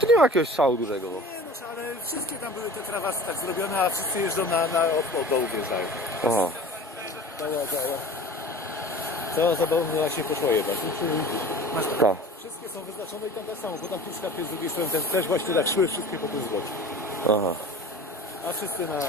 tu nie ma jakiegoś szału dużego. No. Nie no, ale wszystkie tam były te trawasy tak zrobione, a wszyscy jeżdżą na, na od, od dołu wjeżdżają. Aha. Cała, cała. Zabawa właśnie poszła jebać. Tak. Masz Tak. Wszystkie są wyznaczone i tam tak samo, bo tam tuczka jest z drugiej strony też, też właśnie tak szły wszystkie po tym złocie. Aha. A wszyscy na